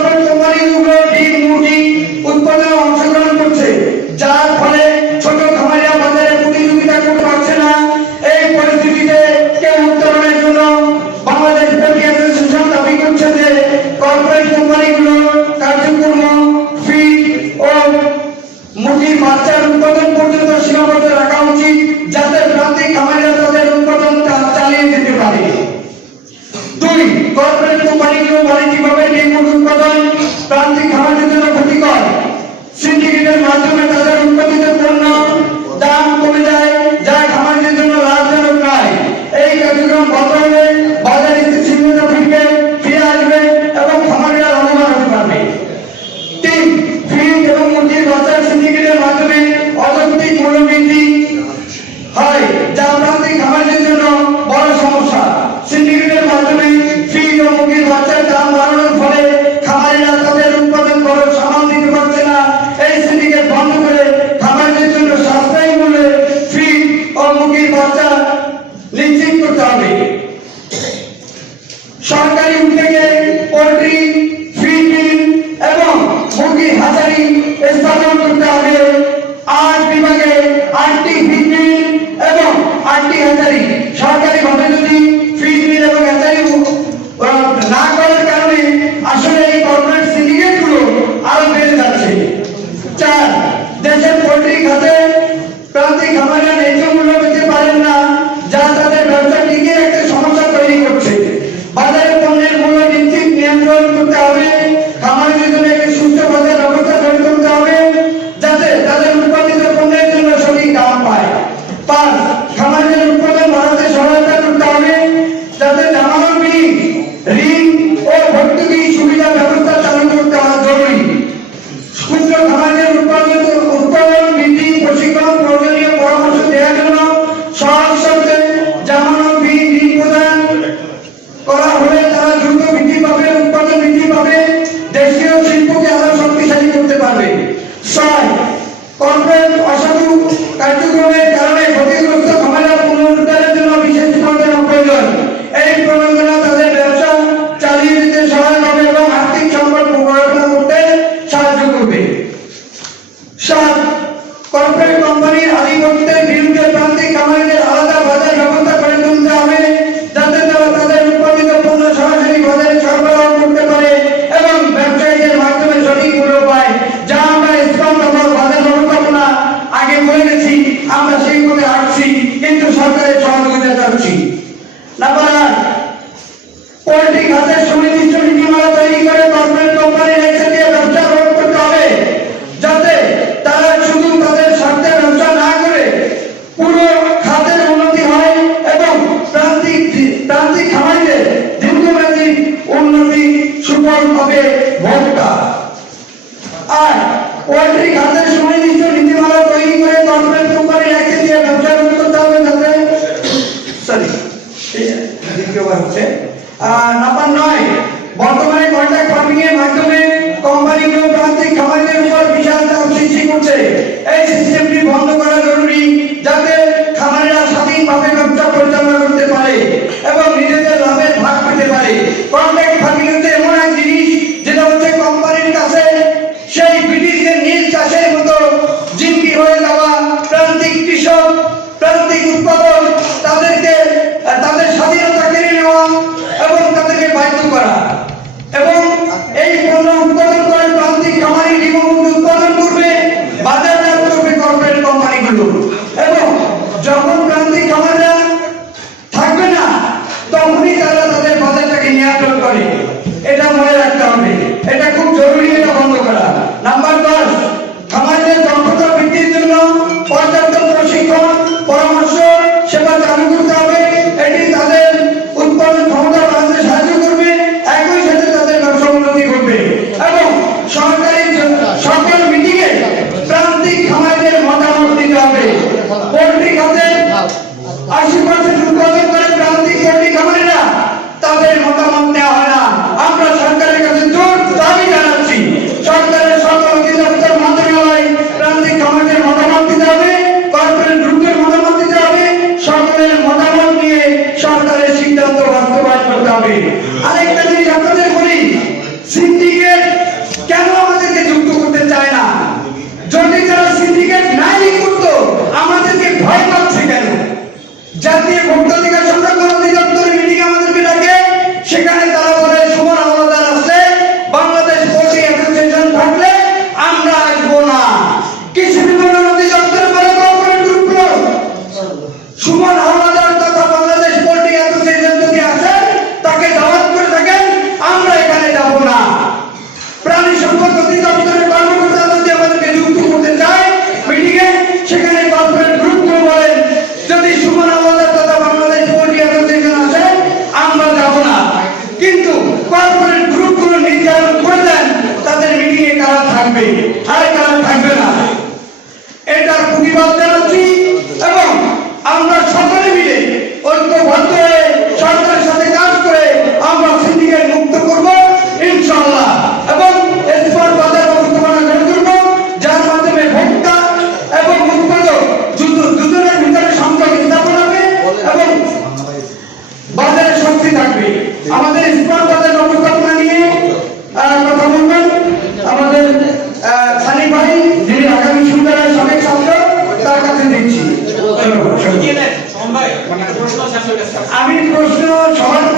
উৎপাদন কোম্পানিগুলো ডিম মুরগি উৎপাদনে অংশগ্রহণ করছে যার ফলে সরকারি উদ্যোগে পোল্ট্রি পূরণ হবে ভোক্তা। আর পোল্ট্রি খাতের সুনির্দিষ্ট নীতিমালা তৈরি করে কর্পোরেট কোম্পানি রেখে দিয়ে ব্যবসা শুরু করতে হবে তাতে সরি দ্বিতীয়বার হচ্ছে। নাম্বার নয় বর্তমানে আমি প্রশ্ন সবার